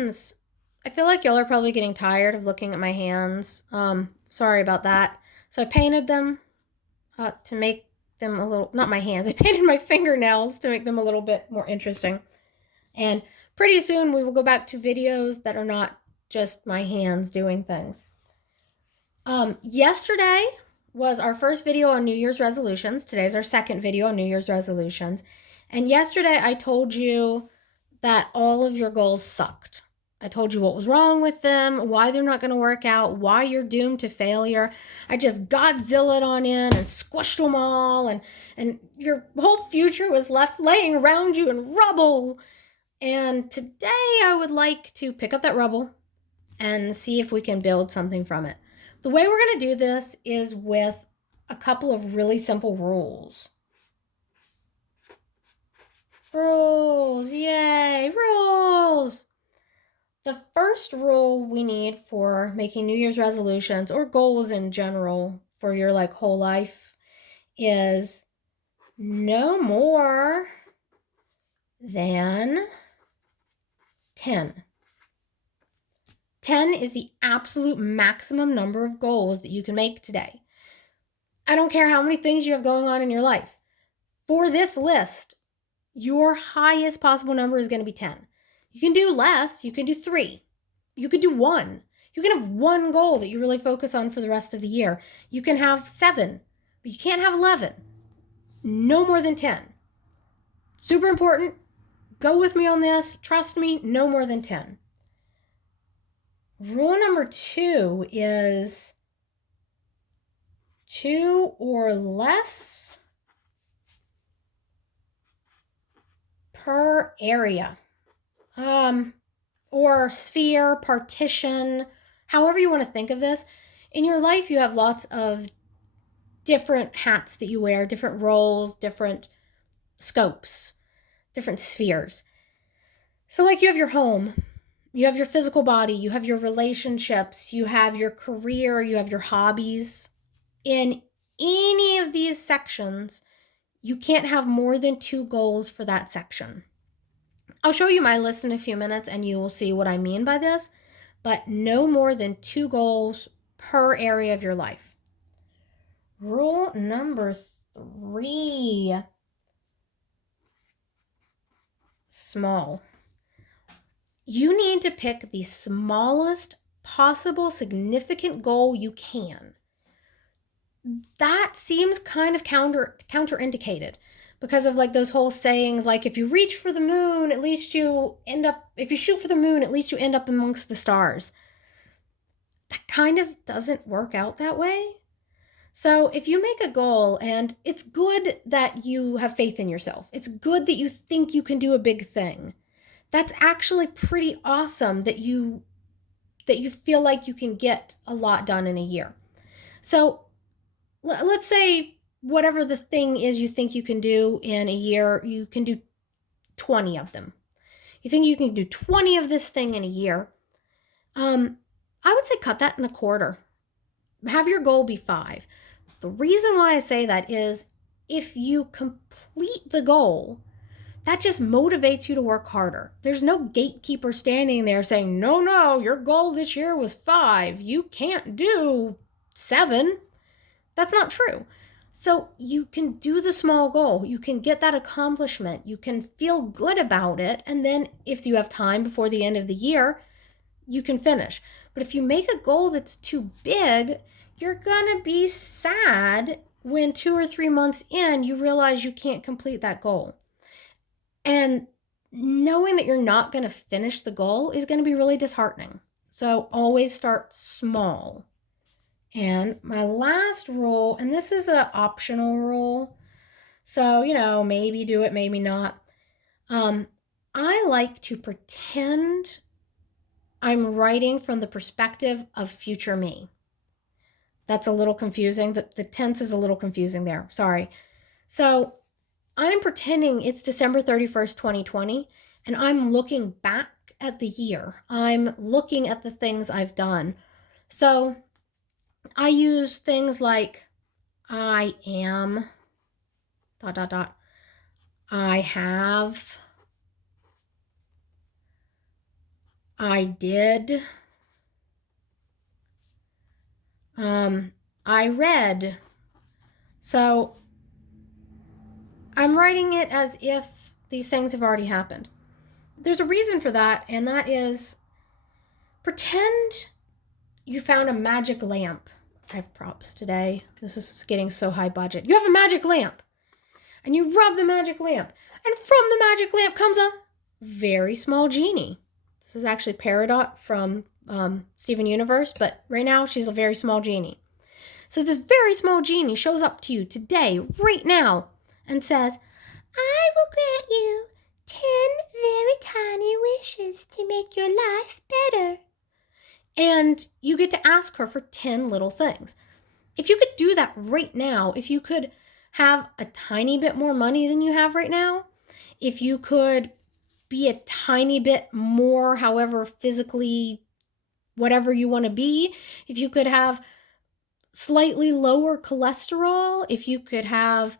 hands. I feel like y'all are probably getting tired of looking at my hands. Sorry about that. So I painted them to make them a little, not my hands, I painted my fingernails to make them a little bit more interesting. And pretty soon we will go back to videos that are not just my hands doing things. Yesterday was our first video on New Year's resolutions. Today's our second video on New Year's resolutions. And yesterday I told you that all of your goals sucked. I told you what was wrong with them, why they're not going to work out, why you're doomed to failure. I just Godzilla'd on in and squished them all, and your whole future was left laying around you in rubble. And today I would like to pick up that rubble and see if we can build something from it. The way we're going to do this is with a couple of really simple rules. Rules, yay, rules! The first rule we need for making New Year's resolutions or goals in general for your whole life is no more than 10. 10 is the absolute maximum number of goals that you can make today. I don't care how many things you have going on in your life. For this list, your highest possible number is going to be 10. You can do less. You can do 3. You could do 1. You can have 1 goal that you really focus on for the rest of the year. You can have 7, but you can't have 11. No more than 10. Super important. Go with me on this. Trust me, no more than 10. Rule number 2 is 2 or less per area. Or sphere, partition, however you want to think of this. In your life, you have lots of different hats that you wear, different roles, different scopes, different spheres. So you have your home, you have your physical body, you have your relationships, you have your career, you have your hobbies. In any of these sections, you can't have more than 2 goals for that section. I'll show you my list in a few minutes and you will see what I mean by this, but no more than 2 goals per area of your life. Rule number 3, small. You need to pick the smallest possible significant goal you can. That seems kind of counterindicated because of those whole sayings if you reach for the moon, at least you end up, if you shoot for the moon, at least you end up amongst the stars. That kind of doesn't work out that way. So if you make a goal, and it's good that you have faith in yourself, it's good that you think you can do a big thing. That's actually pretty awesome that you feel like you can get a lot done in a year. So let's say whatever the thing is you think you can do in a year, you can do 20 of them. You think you can do 20 of this thing in a year. I would say cut that in a quarter. Have your goal be 5. The reason why I say that is if you complete the goal, that just motivates you to work harder. There's no gatekeeper standing there saying, no, your goal this year was 5. You can't do 7. That's not true. So you can do the small goal. You can get that accomplishment. You can feel good about it. And then if you have time before the end of the year, you can finish. But if you make a goal that's too big, you're going to be sad when 2 or 3 months in, you realize you can't complete that goal. And knowing that you're not going to finish the goal is going to be really disheartening. So always start small. And my last rule, and this is an optional rule, so, maybe do it, maybe not. I like to pretend I'm writing from the perspective of future me. That's a little confusing. The tense is a little confusing there. Sorry. So I'm pretending it's December 31st, 2020, and I'm looking back at the year. I'm looking at the things I've done. So I use things like I am, ... I have, I did. I read. So I'm writing it as if these things have already happened. There's a reason for that, and that is pretend you found a magic lamp. I have props today. This is getting so high budget. You have a magic lamp, and you rub the magic lamp, and from the magic lamp comes a very small genie. This is actually Peridot from Steven Universe, but right now she's a very small genie. So this very small genie shows up to you today, right now, and says, I will grant you 10 very tiny wishes to make your life better. And you get to ask her for 10 little things. If you could do that right now, if you could have a tiny bit more money than you have right now, if you could be a tiny bit more, however, physically, whatever you want to be, if you could have slightly lower cholesterol, if you could have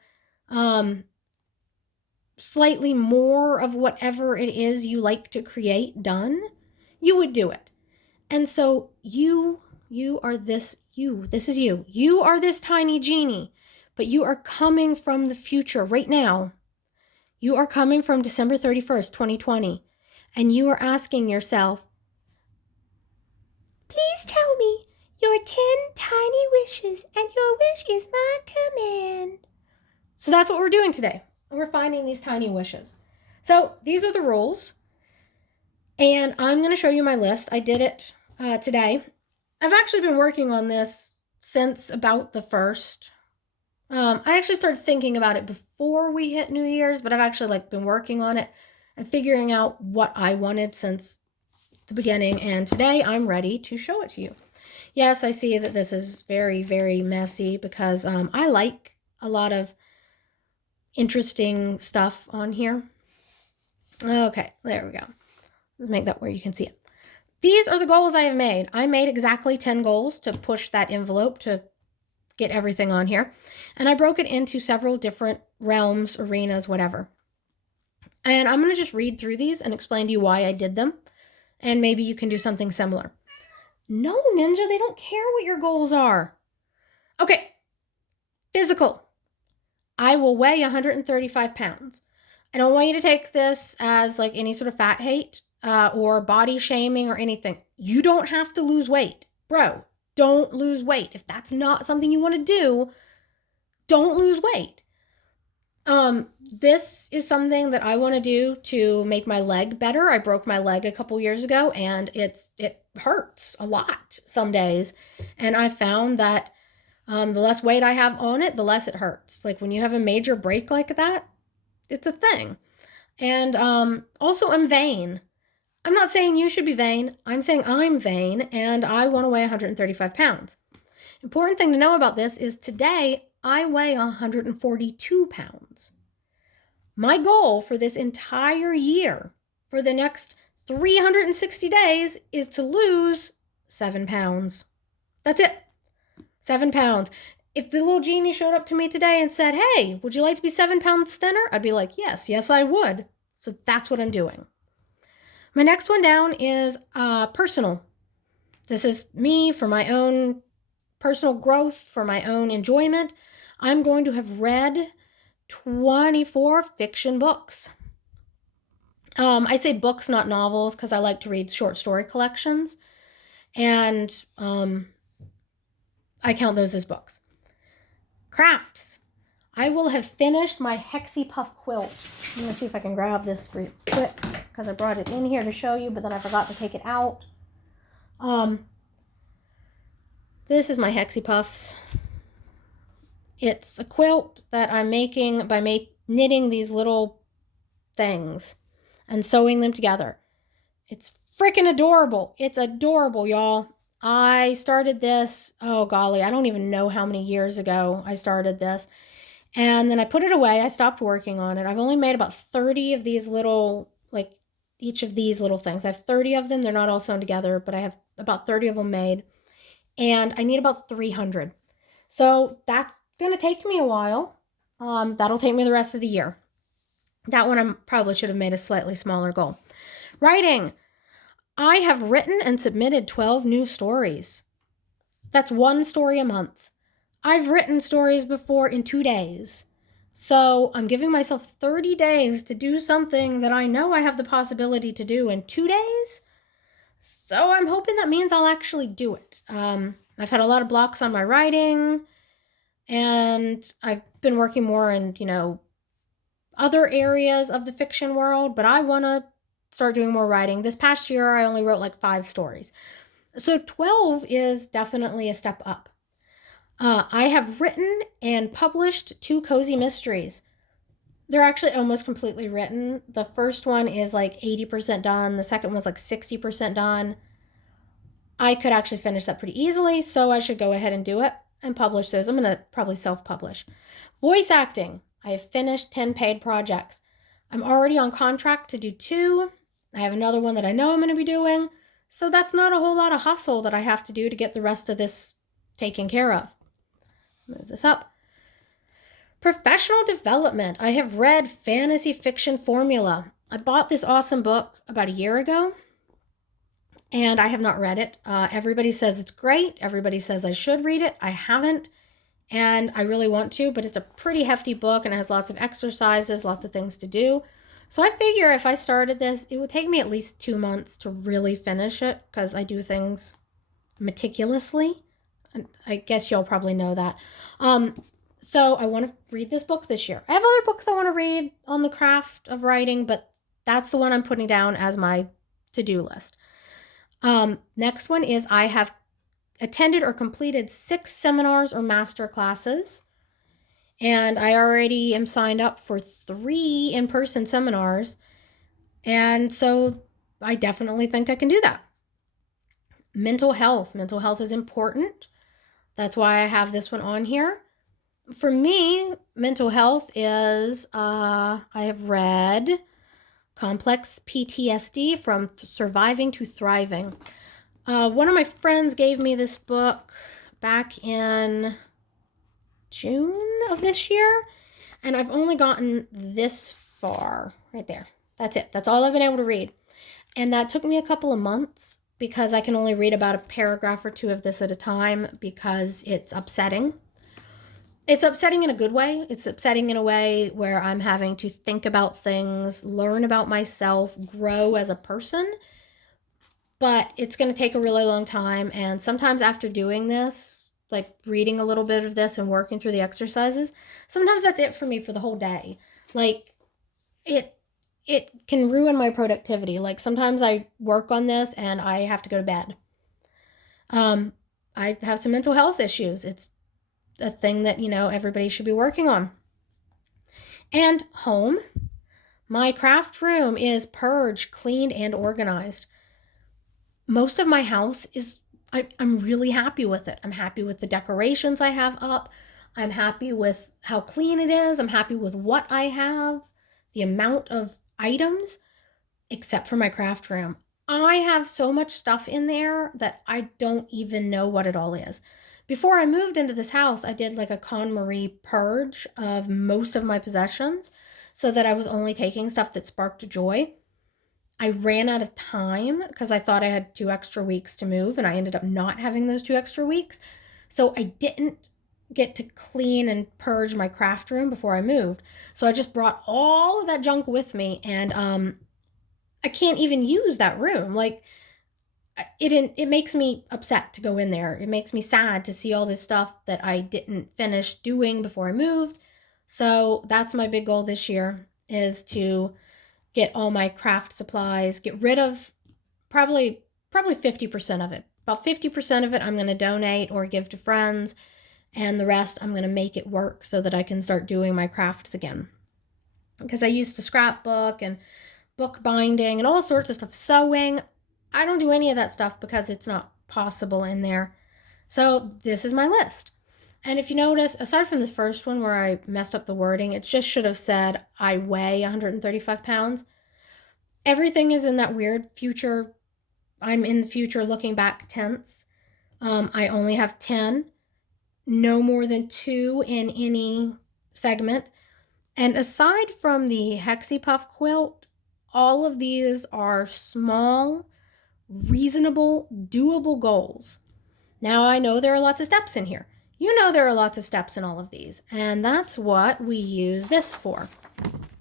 slightly more of whatever it is you like to create done, you would do it. And so you are this is you. You are this tiny genie, but you are coming from the future right now. You are coming from December 31st, 2020, and you are asking yourself, please tell me your 10 tiny wishes, and your wish is my command. So that's what we're doing today. We're finding these tiny wishes. So these are the rules, and I'm going to show you my list. I did it today. I've actually been working on this since about the 1st. I actually started thinking about it before we hit New Year's, but I've actually been working on it and figuring out what I wanted since the beginning, and today I'm ready to show it to you. Yes, I see that this is very, very messy because I like a lot of interesting stuff on here. Okay, there we go. Let's make that where you can see it. These are the goals I have made. I made exactly 10 goals to push that envelope to get everything on here. And I broke it into several different realms, arenas, whatever. And I'm going to just read through these and explain to you why I did them. And maybe you can do something similar. No, Ninja, they don't care what your goals are. Okay, physical. I will weigh 135 pounds. I don't want you to take this as any sort of fat hate or body shaming or anything. You don't have to lose weight. Bro, don't lose weight. If that's not something you want to do, don't lose weight. This is something that I want to do to make my leg better. I broke my leg a couple years ago, and it hurts a lot some days. And I found that the less weight I have on it, the less it hurts. When you have a major break like that, it's a thing. And also, I'm vain. I'm not saying you should be vain. I'm saying I'm vain, and I want to weigh 135 pounds. Important thing to know about this is today I weigh 142 pounds. My goal for this entire year, for the next 360 days, is to lose 7 pounds. That's it. 7 pounds. If the little genie showed up to me today and said, hey, would you like to be 7 pounds thinner? I'd be like, yes, I would. So that's what I'm doing. My next one down is personal. This is me for my own personal growth, for my own enjoyment. I'm going to have read 24 fiction books. I say books, not novels, because I like to read short story collections. And I count those as books. Crafts. I will have finished my Hexie Puff quilt. I'm going to see if I can grab this quick, because I brought it in here to show you, but then I forgot to take it out. This is my Hexie Puffs. It's a quilt that I'm making by knitting these little things and sewing them together. It's freaking adorable. It's adorable, y'all. I started this, oh golly, I don't even know how many years ago I started this. And then I put it away. I stopped working on it. I've only made about 30 of these little, each of these little things. I have 30 of them. They're not all sewn together, but I have about 30 of them made. And I need about 300. So that's going to take me a while. That'll take me the rest of the year. That one I probably should have made a slightly smaller goal. Writing. I have written and submitted 12 new stories. That's one story a month. I've written stories before in 2 days. So I'm giving myself 30 days to do something that I know I have the possibility to do in 2 days. So I'm hoping that means I'll actually do it. I've had a lot of blocks on my writing, and I've been working more in, other areas of the fiction world, but I want to start doing more writing. This past year, I only wrote like 5 stories. So 12 is definitely a step up. I have written and published 2 cozy mysteries. They're actually almost completely written. The first one is like 80% done. The second one's like 60% done. I could actually finish that pretty easily, so I should go ahead and do it and publish those. I'm going to probably self-publish. Voice acting. I have finished 10 paid projects. I'm already on contract to do 2. I have another one that I know I'm going to be doing. So that's not a whole lot of hustle that I have to do to get the rest of this taken care of. Move this up. Professional development. I have read Fantasy Fiction Formula. I bought this awesome book about a year ago, and I have not read it. Everybody says it's great. Everybody says I should read it. I haven't, and I really want to, but it's a pretty hefty book, and it has lots of exercises, lots of things to do. So I figure if I started this, it would take me at least 2 months to really finish it, because I do things meticulously. I guess y'all probably know that. So I want to read this book this year. I have other books I want to read on the craft of writing, but that's the one I'm putting down as my to-do list. Next one is I have attended or completed 6 seminars or master classes, and I already am signed up for 3 in-person seminars, and so I definitely think I can do that. Mental health. Mental health is important. That's why I have this one on here. For me, mental health is, I have read Complex PTSD from Surviving to Thriving. One of my friends gave me this book back in June of this year, and I've only gotten this far, right there. That's it. That's all I've been able to read. And that took me a couple of months because I can only read about a paragraph or 2 of this at a time because it's upsetting. It's upsetting in a good way. It's upsetting in a way where I'm having to think about things, learn about myself, grow as a person. But it's going to take a really long time. And sometimes after doing this, like reading a little bit of this and working through the exercises, sometimes that's it for me for the whole day. Like it can ruin my productivity. Like sometimes I work on this and I have to go to bed. I have some mental health issues. It's a thing that, everybody should be working on. And home. My craft room is purged, cleaned, and organized. Most of my house I'm really happy with it. I'm happy with the decorations I have up. I'm happy with how clean it is. I'm happy with what I have, the amount of items, except for my craft room. I have so much stuff in there that I don't even know what it all is. Before I moved into this house, I did like a KonMari purge of most of my possessions so that I was only taking stuff that sparked joy. I ran out of time because I thought I had 2 extra weeks to move, and I ended up not having those 2 extra weeks. So I didn't get to clean and purge my craft room before I moved. So I just brought all of that junk with me, and I can't even use that room. Like it makes me upset to go in there. It makes me sad to see all this stuff that I didn't finish doing before I moved. So that's my big goal this year, is to get all my craft supplies, get rid of probably 50% of it. About 50% of it I'm going to donate or give to friends, and the rest I'm going to make it work so that I can start doing my crafts again. Because I used to scrapbook and book binding and all sorts of stuff, sewing. I don't do any of that stuff because it's not possible in there. So this is my list. And if you notice, aside from this first one where I messed up the wording, it just should have said I weigh 135 pounds. Everything is in that weird future, I'm in the future looking back tense. I only have 10, no more than 2 in any segment. And aside from the Hexie Puff quilt, all of these are small, reasonable, doable goals. Now, I know there are lots of steps in here. You know there are lots of steps in all of these, and that's what we use this for.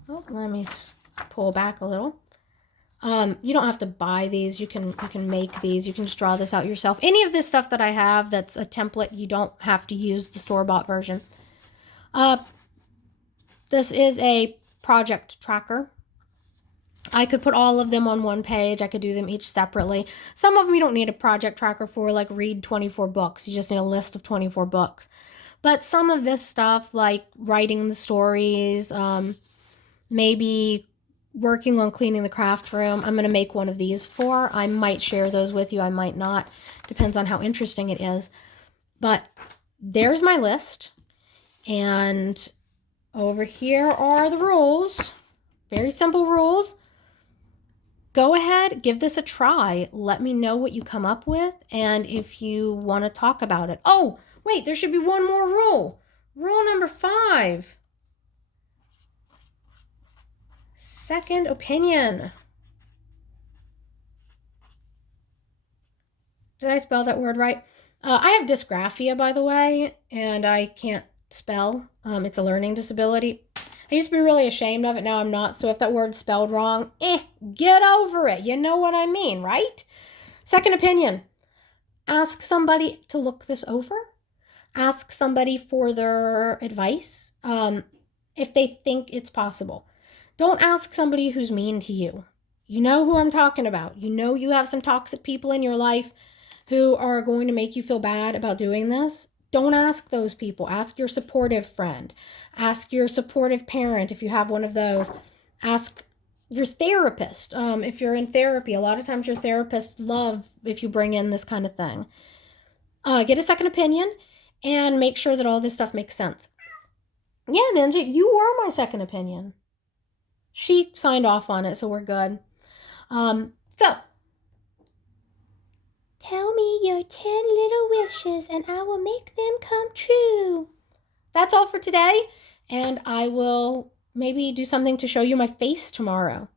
Oh, let me pull back a little. You don't have to buy these. You can make these. You can just draw this out yourself. Any of this stuff that I have that's a template, you don't have to use the store-bought version. This is a project tracker. I could put all of them on one page. I could do them each separately. Some of them you don't need a project tracker for, like read 24 books. You just need a list of 24 books. But some of this stuff, like writing the stories, maybe working on cleaning the craft room, I'm going to make one of these for. I might share those with you. I might not. Depends on how interesting it is. But there's my list. And over here are the rules. Very simple rules. Go ahead, give this a try. Let me know what you come up with and if you want to talk about it. Oh, wait, there should be one more rule. Rule number 5. Second opinion. Did I spell that word right? I have dysgraphia, by the way, and I can't spell. It's a learning disability. I used to be really ashamed of it. Now I'm not. So if that word's spelled wrong, get over it. You know what I mean, right? Second opinion. Ask somebody to look this over. Ask somebody for their advice if they think it's possible. Don't ask somebody who's mean to you. You know who I'm talking about. You know you have some toxic people in your life who are going to make you feel bad about doing this. Don't ask those people. Ask your supportive friend. Ask your supportive parent if you have one of those. Ask your therapist. If you're in therapy, a lot of times your therapists love if you bring in this kind of thing. Get a second opinion and make sure that all this stuff makes sense. Yeah, Ninja, you were my second opinion. She signed off on it, so we're good. So, tell me your 10 little wishes and I will make them come true. That's all for today, and I will maybe do something to show you my face tomorrow.